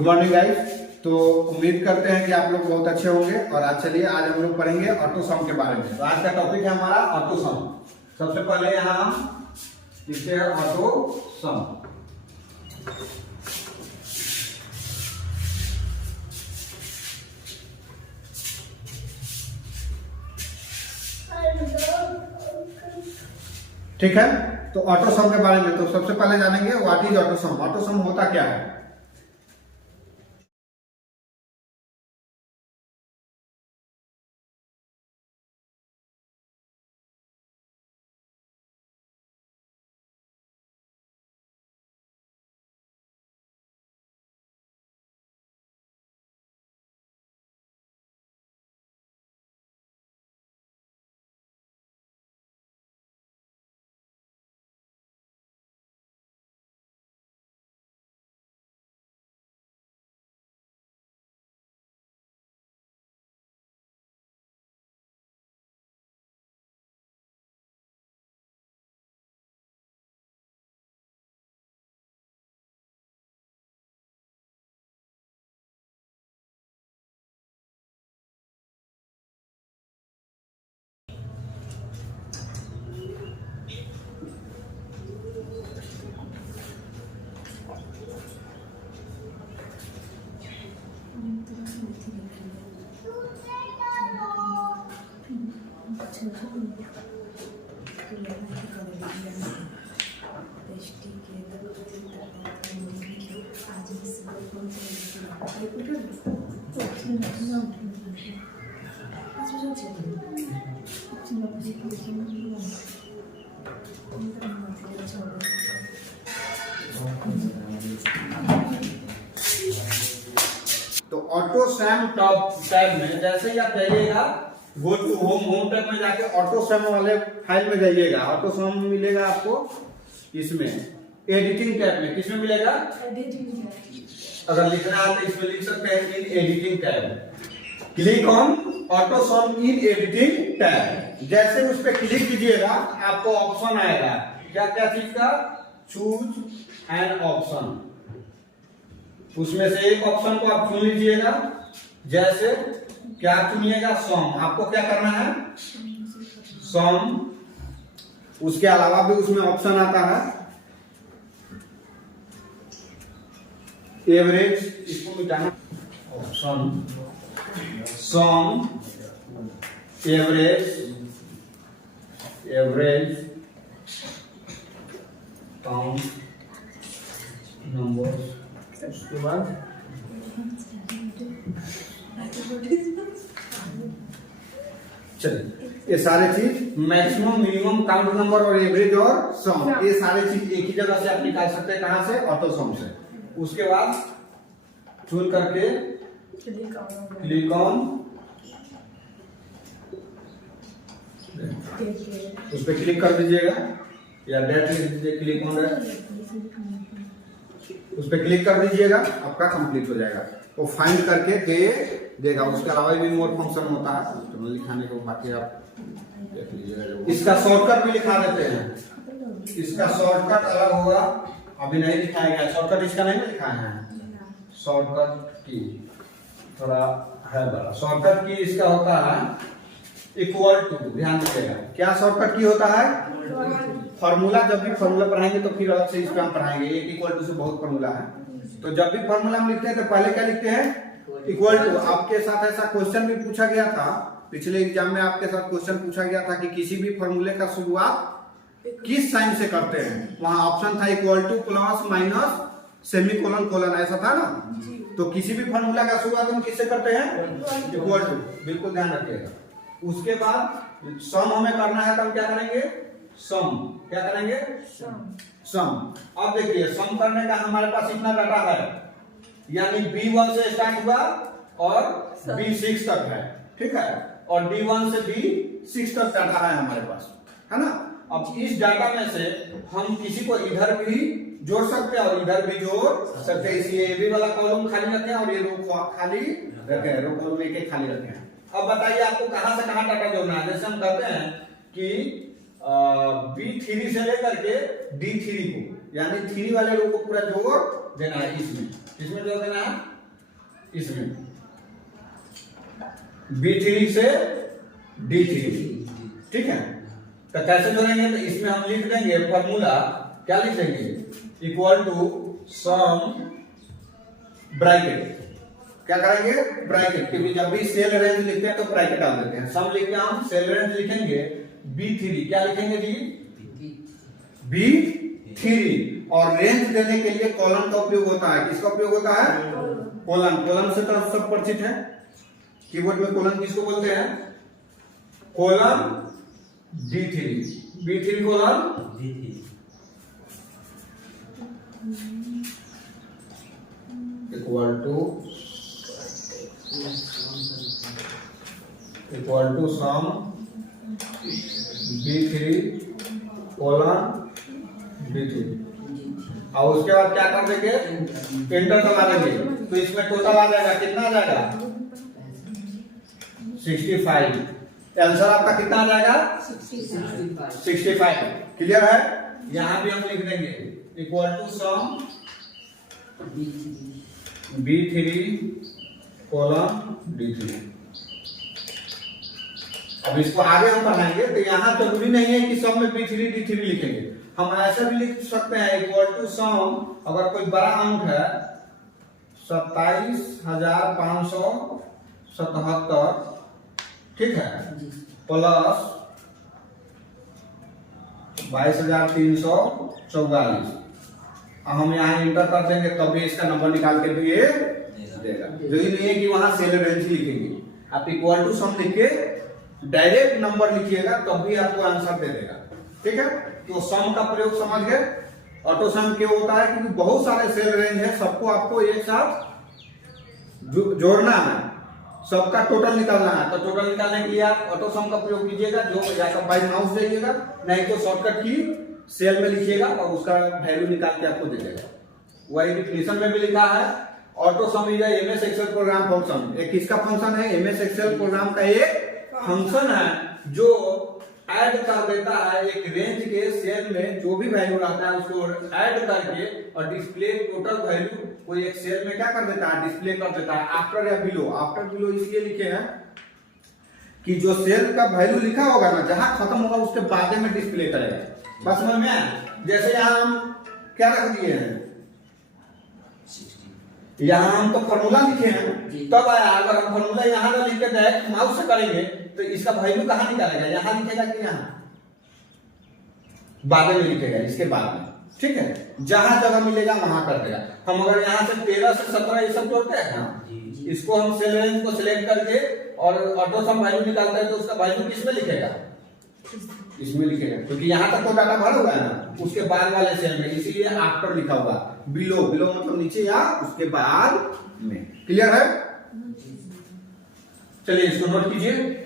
Good morning guys. तो उम्मीद करते हैं कि आप लोग बहुत अच्छे होंगे। और आज चलिए आज हम लोग पढ़ेंगे ऑटोसम के बारे में। तो आज का टॉपिक है हमारा ऑटोसम। सबसे पहले यहाँ हम लिखते हैं ऑटोसम। ठीक है, तो ऑटोसम के बारे में तो सबसे पहले जानेंगे व्हाट इज ऑटोसम। ऑटोसम होता क्या है। तो ऑटोसम टैब में जैसे ही आप जाइएगा गो टू होम टैब में जाके ऑटोसम वाले फाइल में जाइएगा। ऑटोसम मिलेगा आपको इसमें एडिटिंग टैब में। किसमें मिलेगा? अगर लिखना है तो इसमें लिख सकते हैं in editing tab. Click on autosum in editing tab. जैसे उस पर क्लिक कीजिएगा आपको ऑप्शन आएगा। क्या क्या चीज का? Choose an option. उसमें से एक ऑप्शन को आप चुन लीजिएगा। जैसे क्या चुनिएगा? सम। आपको क्या करना है? सम। उसके अलावा भी उसमें ऑप्शन आता है एवरेज। इसको मिटाना। ऑप्शन सम एवरेज काउंट नंबर। उसके बाद चलिए ये सारे चीज मैक्सिमम मिनिमम काउंट नंबर और एवरेज और सम, ये सारे चीज एक ही जगह से आप निकाल सकते हैं। कहां से? ऑटोसम से। उसके बाद चूज करके क्लिक ऑन उस पर क्लिक कर दीजिएगा या डेट लिख दीजिए। क्लिक ऑन उस पर क्लिक कर दीजिएगा, आपका कंप्लीट हो जाएगा। वो फाइंड करके देगा। उसके अलावा भी मोर फंक्शन होता है तो लिखाने को, बाकी आप देख लीजिएगा। इसका शॉर्टकट भी लिखा देते हैं। इसका शॉर्टकट अलग होगा, अभी नहीं दिखाया गया। शॉर्टकट इसका नहीं लिखा है। शॉर्टकट की थोड़ा है बड़ा। शॉर्टकट की इसका होता है इक्वल टू। ध्यान दीजिएगा क्या शॉर्टकट की होता है? फॉर्मूला। जब भी फॉर्मूला पढ़ाएंगे तो फिर अलग से इस पे हम पढ़ाएंगे। एक इक्वल टू से बहुत फॉर्मूला है। तो जब भी फॉर्मूला हम लिखते हैं तो पहले क्या लिखते हैं? Equal to. आपके साथ ऐसा क्वेश्चन भी पूछा गया था पिछले एग्जाम में। आपके साथ क्वेश्चन पूछा गया था कि किसी भी फॉर्मूले का शुरुआत किस साइन से करते हैं। वहां ऑप्शन था equal to, plus, minus, semicolon, colon, ऐसा था ना। तो किसी भी फॉर्मूला का शुरुआत हम किससे करते हैं? Equal to. बिल्कुल ध्यान रखिएगा। उसके बाद सम हमें करना है तो हम क्या करेंगे? सम। क्या करेंगे? सम। अब देखिए सम करने का हमारे पास इतना डाटा है, यानी B1 से स्टार्ट हुआ और B6 तक है। ठीक है, और D1 से B6 तक डाटा है हमारे पास, है ना। अब इस डाटा में से हम किसी को इधर भी जोड़ सकते हैं और इधर भी जोड़ सकते हैं। इसलिए ये भी वाला कॉलम खाली रखें और ये रो खाली रखें। रो कॉलम एक खाली रखें। अब बताइए आपको कहां से कहां डाटा जोड़ना है। जैसे हम कहते हैं कि B3 से लेकर के D3 को, यानी 3 वाले रो को पूरा जोड़ देना है। इसमें जोड़ देना है इसमें B3 से D3, ठीक है। तो कैसे जोड़ेंगे, तो इसमें हम लिख देंगे फॉर्मूला, क्या लिख देंगे, इक्वल टू सम ब्रैकेट, क्या करेंगे, ब्रैकेट, क्योंकि जब भी सेल रेंज लिखते हैं तो ब्रैकेट डाल देते हैं। सम लिख के हम सेल रेंज लिखेंगे B3, क्या लिखेंगे जी, B3, और रेंज देने के लिए कॉलम का उपयोग होता है, किसका उपयोग होता है, कॉलम। कॉलम से तो सब परिचित है, कीवर्ड में कॉलम किसको बोलते हैं, column B3 column equal to sum B3 column B3, और उसके बाद क्या कर देंगे, एंटर दबा देंगे, तो इसमें टोटल आ जाएगा, कितना आ जाएगा, 65। आंसर आपका कितना आ जाएगा, 65। क्लियर है। यहां भी हम लिख देंगे equal to sum B3 column D3। अब इसको आगे हम पढ़ाएंगे, तो यहाँ जरूरी नहीं है कि सब में B3 D3 लिखेंगे, हम ऐसा भी लिख सकते हैं इक्वल टू सम, अगर कोई बड़ा अंक है 27,577, ठीक है, प्लस 22,344, हम यहाँ इंटर कर देंगे तब भी इसका नंबर निकाल के भी ये देगा। जरूरी नहीं है कि वहां सेल रेंज लिखेंगे, आप इक्वल टू सम लिख के डायरेक्ट नंबर लिखिएगा तब भी आपको आंसर दे देगा, ठीक है। तो सम का प्रयोग समझ गए। ऑटो सम क्यों होता है, क्योंकि बहुत सारे सेल रेंज है, सबको आपको एक साथ जोड़ना है, सबका टोटल निकालना है। तो टोटल निकालने के लिए आप ऑटो सम का प्रयोग कीजिएगा, जो या तो बाय माउस जाइएगा, नहीं तो शॉर्टकट की सेल में लिखिएगा और उसका वैल्यू निकाल के आपको दे देगा। वही डिफिनेशन में भी लिखा है, auto sum is MS Excel program function. एक किसका फंक्शन है, एमएस एक्सेल प्रोग्राम का एक फंक्शन है जो ऐड कर देता है एक रेंज के सेल में जो भी वैल्यू रहता है उसको ऐड करके और डिस्प्ले टोटल वैल्यू कोई एक सेल में क्या कर देता है, डिस्प्ले कर देता है आफ्टर या बिलो। आफ्टर बिलो इसलिए लिखे हैं कि जो सेल का वैल्यू लिखा होगा ना, जहां खत्म होगा उसके बाद में डिस्प्ले करेगा। बस समझ में आया। जैसे यहाँ हम क्या रख दिए हैं, यहाँ हम तो फॉर्मूला लिखे हैं, तब आया। अगर हम फॉर्मूला यहाँ ना लिख के डायरेक्ट माउस से करेंगे तो इसका वैल्यू कहाँ निकालेगा, यहाँ लिखेगा कि यहाँ बाद में लिखेगा, इसके बाद में, ठीक है। जहां जगह मिलेगा वहां कर देगा। हम अगर यहाँ से 13 से 17 ये सब जोड़ते हैं ना, इसको हम सेल रेंज को सिलेक्ट करके और ऑटो सम वैल्यू निकालते हैं, तो उसका वैल्यू किसमें लिखेगा, इसमें लिखेगा, क्योंकि यहाँ तक तो डाटा भरा हुआ है ना, उसके बाद वाले सेल में, इसीलिए आफ्टर लिखा होगा। बिलो, बिलो मतलब नीचे या उसके बाद में। क्लियर है। चलिए इसको नोट कीजिए।